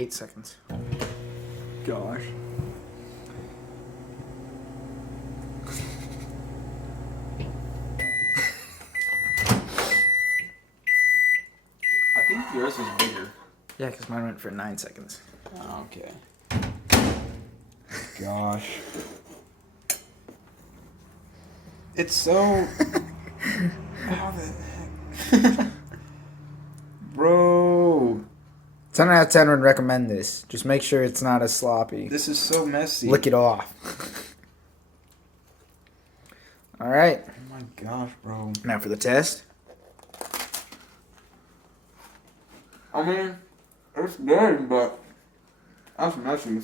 8 seconds. Gosh. I think yours was bigger. Yeah, because mine went for 9 seconds. Oh, okay. Gosh. It's so... How the heck? Bro. 10 out of 10 would recommend this. Just make sure it's not as sloppy. This is so messy. Lick it off. All right. Oh my gosh, bro. Now for the test. I mean, it's good, but that's messy.